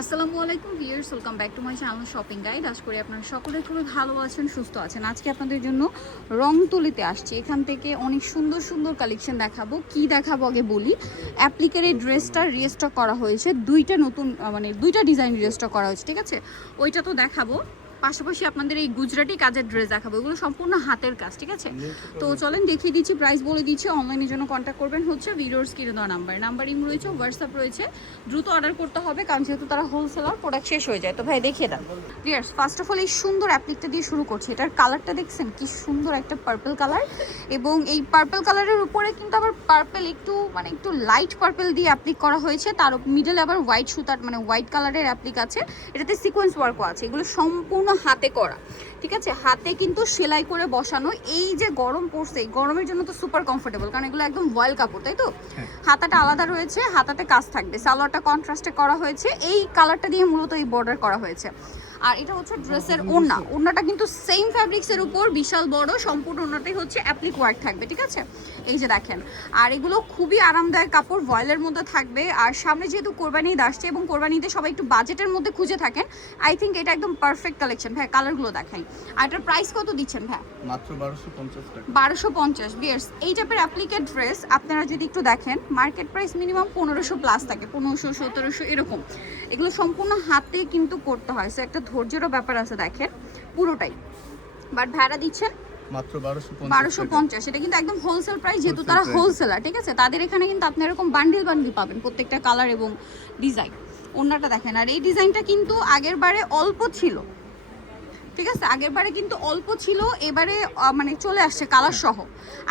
আসসালামু আলাইকুম viewers, welcome back to my channel shopping guide. আশা করি আপনারা সকলে খুবই ভালো আছেন, সুস্থ আছেন। আজকে আপনাদের জন্য রংতুলিতে আসছি। এখান থেকে অনেক সুন্দর সুন্দর কালেকশন দেখাবো। কি দেখাবো আগে বলি। অ্যাপ্লিকের এই ড্রেসটা রিস্টক করা হয়েছে, দুইটা নতুন দুইটা ডিজাইন রিস্টক করা হয়েছে, ঠিক আছে? ওইটা তো দেখাবো, পাশাপাশি আপনাদের এই গুজরাটি কাজের ড্রেস দেখাবো। এগুলো সম্পূর্ণ হাতের কাজ, ঠিক আছে? তো চলেন দেখিয়ে দিচ্ছি, প্রাইস বলে দিচ্ছি। অনলাইনের জন্য কন্ট্যাক্ট করবেন হচ্ছে ভিডিওর স্ক্রিনে দেওয়া নাম্বার রয়েছে, হোয়াটসঅ্যাপ রয়েছে। দ্রুত অর্ডার করতে হবে, কারণ যেহেতু তারা হোলসেলার, প্রোডাক্ট শেষ হয়ে যায়। তো ভাই দেখিয়ে দেন ভিউয়ার্স। ফার্স্ট অফ অল এই সুন্দর অ্যাপ্লিকটা দিয়ে শুরু করছি। এটার কালারটা দেখছেন কি সুন্দর, একটা পার্পল কালার। এবং এই পার্পল কালারের উপরে কিন্তু আবার পার্পল একটু লাইট পার্পল দিয়ে অ্যাপ্লিক করা হয়েছে। তার মিডলে আবার হোয়াইট সুতার হোয়াইট কালারের অ্যাপ্লিক আছে। এটাতে সিকোয়েন্স ওয়ার্কও আছে। এগুলো সম্পূর্ণ হাতে করা, ঠিক আছে? হাতে কিন্তু সেলাই করে বসানো। এই যে গরম পড়ছে, এই গরমের জন্য তো সুপার কমফোর্টেবল, কারণ এগুলো একদম ভয়েল কাপড়, তাই তো? হাতাটা আলাদা রয়েছে, হাতাতে কাজ থাকবে। সালোয়ারটা কন্ট্রাস্টে করা হয়েছে, এই কালারটা দিয়ে মূলত এই বর্ডার করা হয়েছে। আর এটা হচ্ছে ড্রেসের ওড়নাটা কিন্তু সেম ফ্যাব্রিক্সের উপর বিশাল বড়, সম্পূর্ণ ওড়নাটাই হচ্ছে অ্যাপ্লিক ওয়ার্ক থাকবে, ঠিক আছে? এই যে দেখেন। আর এগুলো খুবই আরামদায়ক কাপড়, ভয়েলের মধ্যে থাকবে। আর সামনে যেহেতু কোরবানি ঈদ আসছে এবং কোরবানিতে সবাই একটু বাজেটের মধ্যে খুঁজে থাকেন, আই থিঙ্ক এটা একদম পারফেক্ট কালেকশন। ভাই কালারগুলো দেখাই। আর এটার প্রাইস কত দিচ্ছেন ভাই? মাত্র 1250 টাকা। 1250 বিয়ার্স। এই টাইপের অ্যাপ্লিকেড ড্রেস আপনারা যদি একটু দেখেন, মার্কেট প্রাইস মিনিমাম 1500 প্লাস থাকে, 1500 1700 এরকম। এগুলো সম্পূর্ণ হাতে কিন্তু করতে হয়, সো একটা ধৈর্যেরও ব্যাপার আছে। দেখেন পুরোটাই, বাট ভাড়া দিচ্ছেন মাত্র 1250। এটা কিন্তু একদম হোলসেল প্রাইস, যেহেতু তারা হোলসেলার, ঠিক আছে? তাদের এখানে কিন্তু আপনি এরকম বান্ডিল পাবেন, প্রত্যেকটা কালার এবং ডিজাইন। ওড়নাটা দেখেন। আর এই ডিজাইনটা কিন্তু আগের বারে অল্প ছিল, ঠিক আছে? আগের বারে কিন্তু অল্প ছিল, এবারে চলে আসছে কালার সহ।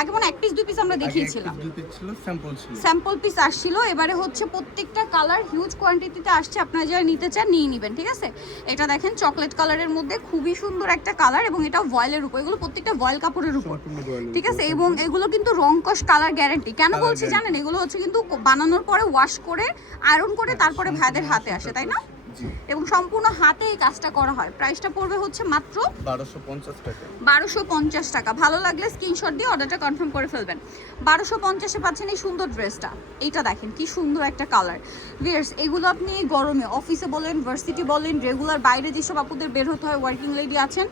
আগে এক পিস দুই পিস আমরা দেখিয়েছিলাম, স্যাম্পল পিস আসছিল। এবারে হচ্ছে প্রত্যেকটা কালার হিউজ কোয়ান্টিটিতে আসছে। আপনারা যারা নিতে চান নিয়ে নেবেন, ঠিক আছে? এটা দেখেন চকলেট কালারের মধ্যে খুবই সুন্দর একটা কালার, এবং এটা ভয়েলের উপর। এগুলো প্রত্যেকটা ভয়েল কাপড়ের উপর, ঠিক আছে? এবং এগুলো কিন্তু রংকশ কালার গ্যারান্টি। কেন বলছি জানেন? এগুলো হচ্ছে কিন্তু বানানোর পরে ওয়াশ করে আয়রন করে তারপরে ভাইদের হাতে আসে, তাই না? এবং সম্পূর্ণ হাতে এই কাজটা করা হয়। প্রাইসটা পড়বে হচ্ছে মাত্র 1250 টাকা। 1250 টাকা। ভালো লাগলে স্ক্রিনশট দিয়ে অর্ডারটা কনফার্ম করে ফেলবেন। 1250-এ পাচ্ছেন এই সুন্দর ড্রেসটা। এইটা দেখেন কি সুন্দর একটা কালার। ভিউয়ার্স, এগুলো আপনি এই গরমে অফিসে বলেন, ভার্সিটি বলেন, রেগুলার বাইরে যেসব আপুদের বের হতে হয়, ওয়ার্কিং লেডি আছেন,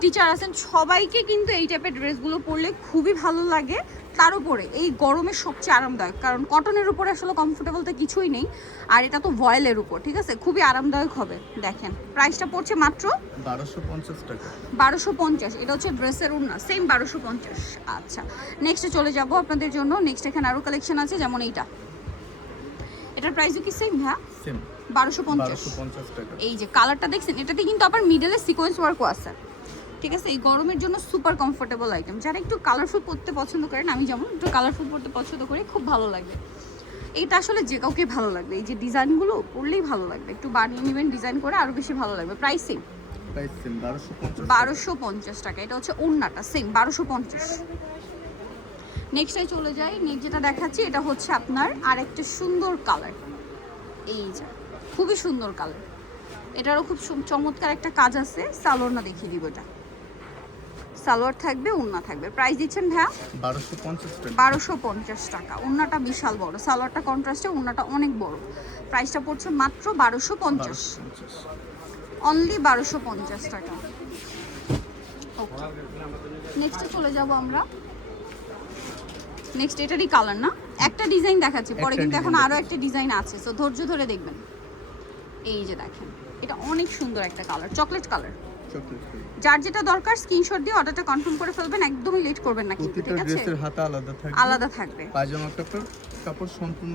টিচার আছেন, সবাইকে কিন্তু এই টাইপের ড্রেসগুলো পরলে খুবই ভালো লাগে। তার উপরে এই গরমে সবচেয়ে আরামদায়ক, কারণ কটনের উপরে আসলে কমফোর্টেবল তো কিছুই নেই। আর এটা তো ভয়েলের উপর, ঠিক আছে? খুবই আরামদায়ক হবে। দেখেন প্রাইসটা পড়ছে মাত্র 1250 টাকা। 1250। এটা হচ্ছে ড্রেসের ওড়না, সেম 1250। আচ্ছা, নেক্সটে চলে যাব আপনাদের জন্য। নেক্সট এখানে আরো কালেকশন আছে, যেমন এইটা। এটার প্রাইসও কি সেম? হ্যাঁ সেম, 1250 টাকা। এই যে কালারটা দেখছেন, এটাতে কিন্তু আবার মিডলে সিকোয়েন্স ওয়ার্কও আছে, ঠিক আছে? এই গরমের জন্য সুপার কমফোর্টেবল আইটেম। যারা একটু কালারফুল পরতে পছন্দ করেন, আমি যেমন একটু কালারফুল পরতে পছন্দ করি, খুব ভালো লাগবে। এইটা আসলে যে কাউকে ভালো লাগবে, এই যে ডিজাইনগুলো পরলেই ভালো লাগবে। একটু বানিয়ে নেবেন ডিজাইন করে, আরও বেশি ভালো লাগবে। প্রাইসিং 1250 টাকা। এটা হচ্ছে ওড়নাটা সেম 1250। নেক্সটে চলে যাই। নেক্সট যেটা দেখাচ্ছি, এটা হচ্ছে আপনার আরেকটা সুন্দর কালার। এই যে খুবই সুন্দর কালার, এটারও খুব চমৎকার একটা কাজ আছে। সালোয়ার না দেখিয়ে দিব, এটা সালোয়ার থাকবে, ওড়না থাকবে। প্রাইস দিচ্ছেন ভাইয়া 1250 টাকা। ওড়নাটা বিশাল বড়, সালোয়ারটা কন্ট্রাস্টে, ওড়নাটা অনেক বড়। প্রাইসটা পড়ছে মাত্র 1250, অনলি 1250 টাকা। ওকে, নেক্সটে চলে যাব আমরা। নেক্সট এটারই কালার না, একটা ডিজাইন দেখাচ্ছি, পরে কিন্তু এখন আরও একটা ডিজাইন আছে, সো ধৈর্য ধরে দেখবেন। এই যে দেখেন, এটা অনেক সুন্দর একটা কালার, চকলেট কালার। যার যেটা দরকার স্ক্রিনশট দিয়ে অর্ডারটা কনফার্ম করে ফেলবেন, একদমই লেট করবেন না কিন্তু, ঠিক আছে? ড্রেসের হাতা আলাদা থাকবে, পায়জামা কাপড় সম্পূর্ণ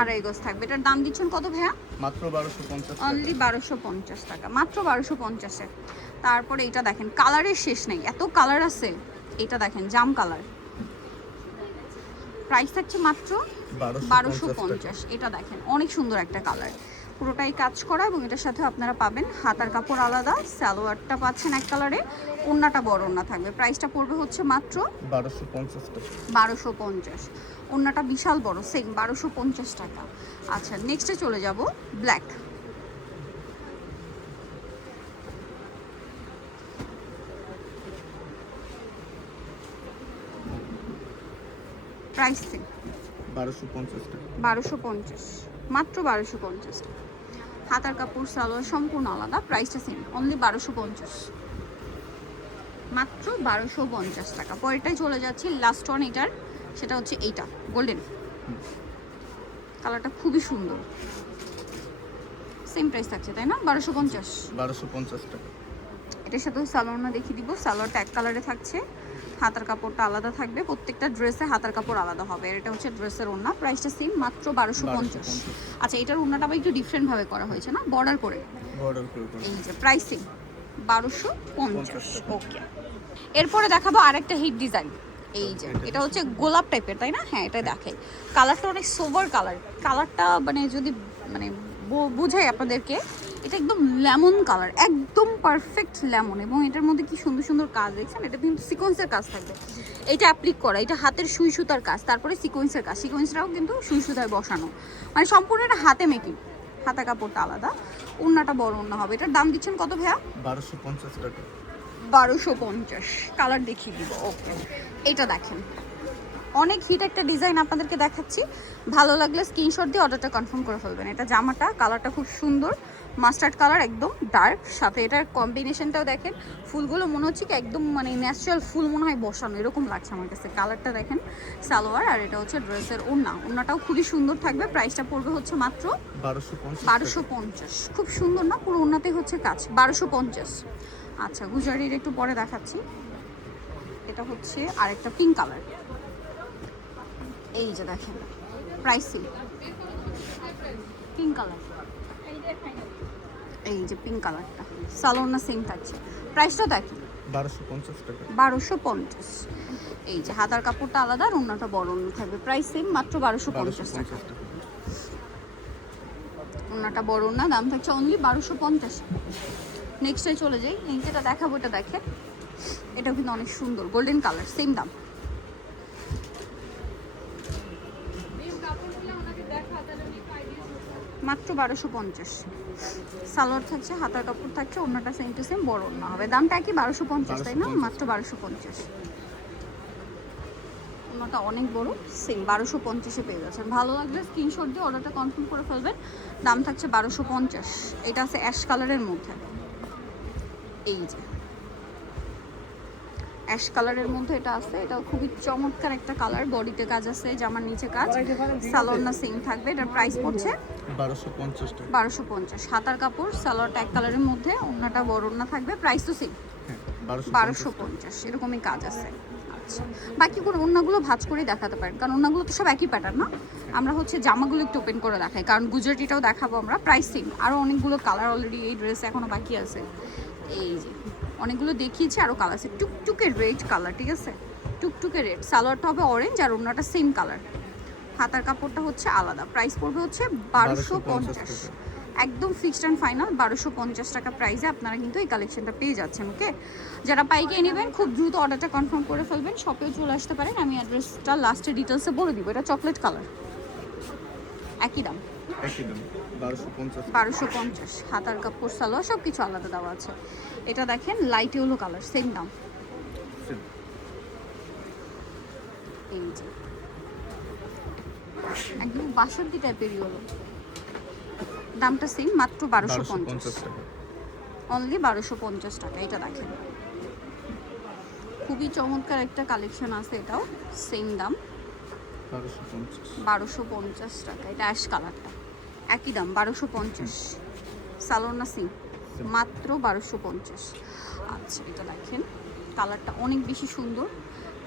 আড়াই গজ থাকবে। এটার দাম দিচ্ছেন কত ভাইয়া? মাত্র 1250 টাকা। অনলি 1250 টাকা, মাত্র 1250-এ। তারপরে এটা দেখেন, কালারের শেষ নেই, এত কালার আছে। এটা দেখেন জাম কালার, প্রাইস থাকছে মাত্র 1250। এটা দেখেন অনেক সুন্দর একটা কালার, পুরোটাই কাজ করা, এবং এটার সাথে আপনারা পাবেন হাতার কাপড় আলাদা, সালোয়ারটা পাচ্ছেন এক কালারে, ওড়নাটা বড় ওড়না থাকবে। প্রাইসটা পড়বে হচ্ছে মাত্র 1250 টাকা। 1250। ওড়নাটা বিশাল বড়, সেম 1250 টাকা। আচ্ছা, নেক্সটে চলে যাব। ব্ল্যাক, প্রাইস সেম 1250 টাকা। 1250, মাত্র 1250 টাকা। হাতার কাপড় সালোয়ার সম্পূর্ণ আলাদা, প্রাইসটা সেম, অনলি 1250, মাত্র 1250 টাকা। পরেরটাই চলে যাচ্ছি লাস্ট ওয়ান এটার, সেটা হচ্ছে এইটা গোল্ডেন কালারটা, খুবই সুন্দর। সেম প্রাইস থাকছে তাই না, 1250? 1250 টাকা। এটার সাথে সালোয়ারটা দেখিয়ে দিব। সালোয়ারটা এক কালারে থাকছে, হাতার কাপড়টা আলাদা থাকবে, প্রত্যেকটা ড্রেসে হাতার কাপড় আলাদা হবে। আর এটা হচ্ছে ড্রেসের ওড়না, প্রাইসটা সেম, মাত্র 1250। আচ্ছা, এটার ওড়নাটা আবার একটু ডিফারেন্ট ভাবে করা হয়েছে না, বর্ডার করে। এই যে প্রাইস সেম 1250। ওকে, এরপরে দেখাবো আরেকটা হিট ডিজাইন। এই যে এটা হচ্ছে গোলাপ টাইপের তাই না? হ্যাঁ, এটা দেখাই। কালারটা অনেক সোবার কালার, কালারটা মানে যদি মানে বুঝাই আপনাদেরকে, এটা একদম লেমন কালার, একদম পারফেক্ট লেমন। এবং এটার মধ্যে কি সুন্দর সুন্দর কাজ দেখছেন, এটা কিন্তু সিকোয়েন্সের কাজ থাকবে, এটা অ্যাপ্লিক করা, এটা হাতের সুই সুতার কাজ, তারপরে সিকোয়েন্সের কাজ, সিকোয়েন্সটাও কিন্তু সুই সুতায় বসানো, মানে সম্পূর্ণ এটা হাতে মেকিং। হাতা কাপড়টা আলাদা, ওড়নাটা বড় ওড়না হবে। এটার দাম দিচ্ছেন কত ভাইয়া? 1250 টাকা। 1250। কালার দেখিয়ে দিব। ওকে, এটা দেখেন, অনেক হিট একটা ডিজাইন আপনাদেরকে দেখাচ্ছি, ভালো লাগলে স্ক্রিনশট দিয়ে অর্ডারটা কনফার্ম করে ফেলবেন। এটা জামাটা, কালারটা খুব সুন্দর, মাস্টার্ড কালার, একদম ডার্ক, সাথে এটার কম্বিনেশনটাও দেখেন, ফুলগুলো মনে হচ্ছে কি একদম মানে ন্যাচারাল ফুল মনে হয় বসানো, এরকম লাগছে আমার কাছে। কালারটা দেখেন, সালোয়ার, আর এটা হচ্ছে ড্রেসের ওড়না। ওড়নাটাও খুবই সুন্দর থাকবে, প্রাইসটা পড়বে হচ্ছে মাত্র 1250। খুব সুন্দর না, পুরো ওড়নাতে হচ্ছে কাজ, 1250। আচ্ছা, গুজরাটির একটু পরে দেখাচ্ছি। এটা হচ্ছে আরেকটা পিঙ্ক কালার, এই যে দেখেন, প্রাইসিং পিঙ্ক কালার, এই যে পিঙ্ক কালারটা, সালোনা সেম থাকছে, প্রাইসটা দেখেন 1250 টাকা। 1250। এই যে হাতার কাপড়টা আলাদা, আর ওড়নাটা বড় ওড়না থাকবে, প্রাইস সেম, মাত্র 1250 টাকা। ওড়নাটা বড় ওড়না, দাম থাকছে অনলি 1250। নেক্সটে চলে যাই, এই যেটা দেখাবো এটা দেখেন, এটাও কিন্তু অনেক সুন্দর, গোল্ডেন কালার, সেম দাম, মাত্র 1250। সালোয়ার থাকছে, হাতার কাপড় থাকছে, ওড়নাটা সেম টু সেম, বড় ওড়না হবে, দামটা কি 1250 তাই না, মাত্র 1250। ওড়নাটা অনেক বড়, সেম 1250-এ পেয়ে যাচ্ছেন। ভালো লাগলে স্ক্রিনশট দিয়ে অর্ডারটা কনফার্ম করে ফেলবেন, দাম থাকছে 1250। এটা আছে অ্যাশ কালারের মধ্যে, এই যে অ্যাশ কালারের মধ্যে এটা আছে, এটাও খুবই চমৎকার একটা কালার, বডিতে কাজ আছে, জামার নিচে কাজ, সালোয়ারটা সেম থাকবে। এটার প্রাইস পড়ছে 1250 টাকা। 1250। হাতার কাপড়, সালোয়ারটা এক কালারের মধ্যে, ওড়নাটা বড় ওড়না থাকবে, প্রাইস তো সেম 1250, এরকমই কাজ আছে। আচ্ছা, বাকি কোনো ওড়নাগুলো ভাঁজ করে দেখাতে পারেন, কারণ ওড়নাগুলো তো সব একই প্যাটার্ন না, আমরা হচ্ছে জামাগুলো একটু ওপেন করে দেখাই, কারণ গুজরাটিটাও দেখাবো আমরা, প্রাইস সেম। আরও অনেকগুলো কালার অলরেডি এই ড্রেস এখনও বাকি আছে, এই যে অনেকগুলো দেখিয়েছি, আরও কালার আছে, টুকটুকের রেড কালার, ঠিক আছে, টুকটুকে রেড। সালোয়ারটা হবে অরেঞ্জ, আর ওড়নাটা সেম কালার, হাতার কাপড়টা হচ্ছে আলাদা, প্রাইস পড়বে হচ্ছে 1250, একদম ফিক্সড অ্যান্ড ফাইনাল 1250 টাকা প্রাইসে আপনারা কিন্তু এই কালেকশনটা পেয়ে যাচ্ছেন। ওকে, যারা পাইকারি নেবেন খুব দ্রুত অর্ডারটা কনফার্ম করে ফেলবেন, শপেও চলে আসতে পারেন, আমি অ্যাড্রেসটা লাস্টে ডিটেলসে বলে দিব। এটা চকলেট কালার, একই দাম 1250। হাতার কাপড়, সালোয়ার সব কিছু আলাদা দেওয়া আছে। এটা দেখেন লাইট ইয়েলো কালার, সেম দাম, এই যে একদম বাসন্তী টাইপের ইয়েলো, দামটা সেম, মাত্র 1250 টাকা, অনলি 1250 টাকা। এটা দেখেন, খুবই চমৎকার একটা কালেকশন আছে, এটাও সেম দাম 1250 টাকা। এটা অ্যাশ কালারটা, একই দাম 1250। সালোনা সিং, মাত্র 1250। আচ্ছা, এটা দেখেন, কালারটা অনেক বেশি সুন্দর,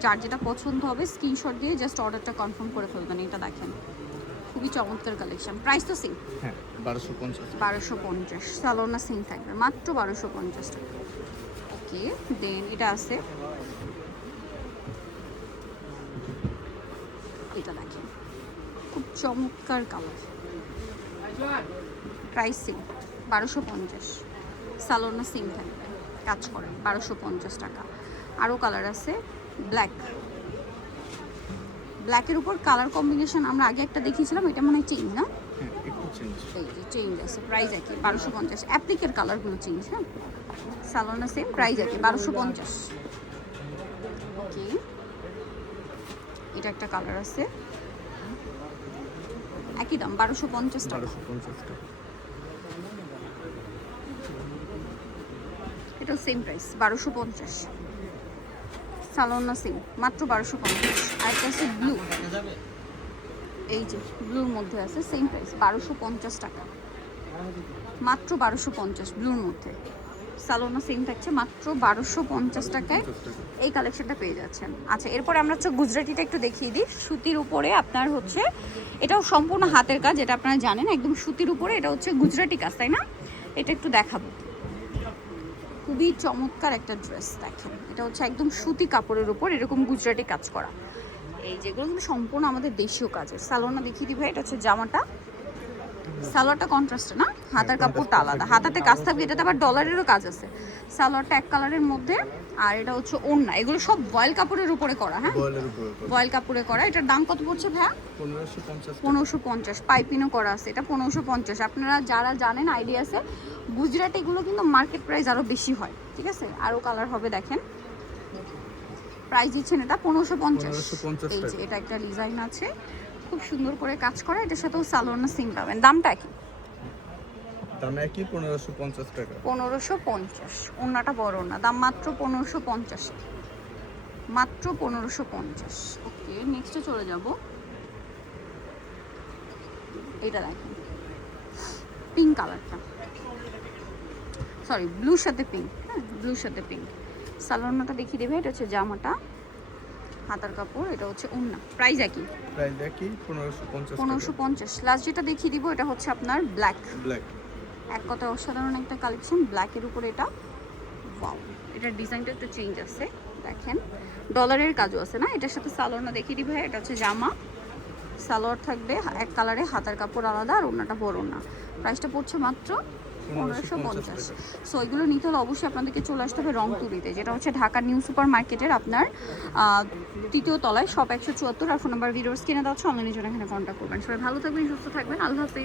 যার যেটা পছন্দ হবে স্ক্রিনশট দিয়ে জাস্ট অর্ডারটা কনফার্ম করে ফেলবেন। এটা দেখেন, খুবই চমৎকার কালেকশন, প্রাইস তো সেম, 1250। সালোনা সিং থাকবে মাত্র 1250 টাকা। ওকে, দেন এটা আছে, এটা দেখেন, খুব চমৎকার কালার, প্রাইস সেম 1250। সালোনা সিং থাকবে, কাজ করে 1250 টাকা। আরও কালার আছে, ব্ল্যাকের উপর কালার কম্বিনেশন আমরা আগে একটা দেখিয়েছিলাম, এটা মনে হয় চেঞ্জ না, এই যে চেঞ্জ আছে, প্রাইস একই 1250। অ্যাপ্লিকের কালারগুলো চেঞ্জ, হ্যাঁ, সালোনা সেম, প্রাইস একই 1250। ওকে, এটা একটা কালার আছে, একই দাম 1250 টাকা। এটাও সেম প্রাইস 1250। সালোনা সিং মাত্র 1250। আর এটা আছে ব্লু, এই যে ব্লুর মধ্যে আছে সেম প্রাইস 1250 টাকা, মাত্র 1250 ব্লুর মধ্যে। সালোনা সিং থাকছে মাত্র 1250 টাকায়, এই কালেকশনটা পেয়ে যাচ্ছেন। আচ্ছা, এরপরে আমরা হচ্ছে গুজরাটিটা একটু দেখিয়ে দিই। সুতির উপরে আপনার হচ্ছে, এটাও সম্পূর্ণ হাতের কাজ, এটা আপনারা জানেন, একদম সুতির উপরে। এটা হচ্ছে গুজরাটি কাজ, তাই না? এটা একটু দেখাবো, খুবই চমৎকার একটা ড্রেস। দেখেন, এটা হচ্ছে একদম সুতি কাপড়ের উপর এরকম গুজরাটি কাজ করা। এই যেগুলো কিন্তু সম্পূর্ণ আমাদের দেশীয় কাজের। সালোয়ারটা দেখিয়ে দিই ভাই, এটা হচ্ছে জামাটা, সালোয়ারটা কন্ট্রাস্টে না, হাতার কাপড়টা আলাদা, হাতাতে কাজ থাকবে, এটাতে আবার ডলারেরও কাজ আছে। সালোয়ারটা এক কালারের মধ্যে, আর এটা হচ্ছে ওড়না। এগুলো সব ভয়েল কাপড়ের উপরে করা, হ্যাঁ ভয়েল কাপড়ে করা। এটার দাম কত পড়ছে ভাইয়া? 1550। পাইপিনও করা আছে, এটা 1550। আপনারা যারা জানেন, আইডিয়া আছে, গুজরাট এগুলো কিন্তু মার্কেট প্রাইস আরও বেশি হয়, ঠিক আছে? আরও কালার হবে, দেখেন প্রাইস দিচ্ছেন এটা 1550। এই যে এটা একটা ডিজাইন আছে, খুব সুন্দর করে কাজ করা। এটার সাথেও সালোয়ার সিং পাবেন। দামটা কি? দাম একই 1550 টাকা। 1550। ওন্নাটা বড় না, দাম মাত্র 1550, মাত্র 1550। ওকে, নেক্সটে চলে যাব। এটা দেখেন, পিঙ্ক কালারটা, সরি ব্লুর সাথে পিঙ্ক, হ্যাঁ ব্লুর সাথে পিঙ্ক। সালোয়ারটা দেখিয়ে দেবে, এটা হচ্ছে জামাটা, হাতার কাপড়, এটা হচ্ছে ওন্না। প্রাইস একই 1550। লাস্ট যেটা দেখিয়ে দিব, এটা হচ্ছে আপনার ব্ল্যাক। এক কথা অসাধারণ একটা কালেকশন, ব্ল্যাকের উপরে এটা। ওয়াও, এটার ডিজাইনটা একটু চেঞ্জ আছে, দেখেন ডলারের কাজও আছে না। এটার সাথে সালোয়ারটা দেখিয়ে দিব, এটা হচ্ছে জামা, সালোয়ার থাকবে এক কালারে, হাতার কাপড় আলাদা, আর ওন্নাটা বড় না। প্রাইসটা পড়ছে মাত্র 1550। সো এগুলো নিতে হলে অবশ্যই আপনাদেরকে চলে আসতে হবে রংতুলিতে, যেটা হচ্ছে ঢাকা নিউ সুপার মার্কেটের আপনার 3য় তলায়, শপ 174। আর ফোন নাম্বার ভিডিওস কিনে দেওয়া হচ্ছে, অনলাইনের জন্য এখানে কন্ট্যাক্ট করবেন। সবাই ভালো থাকবেন, সুস্থ থাকবেন, আল্লাহ হাফেজ।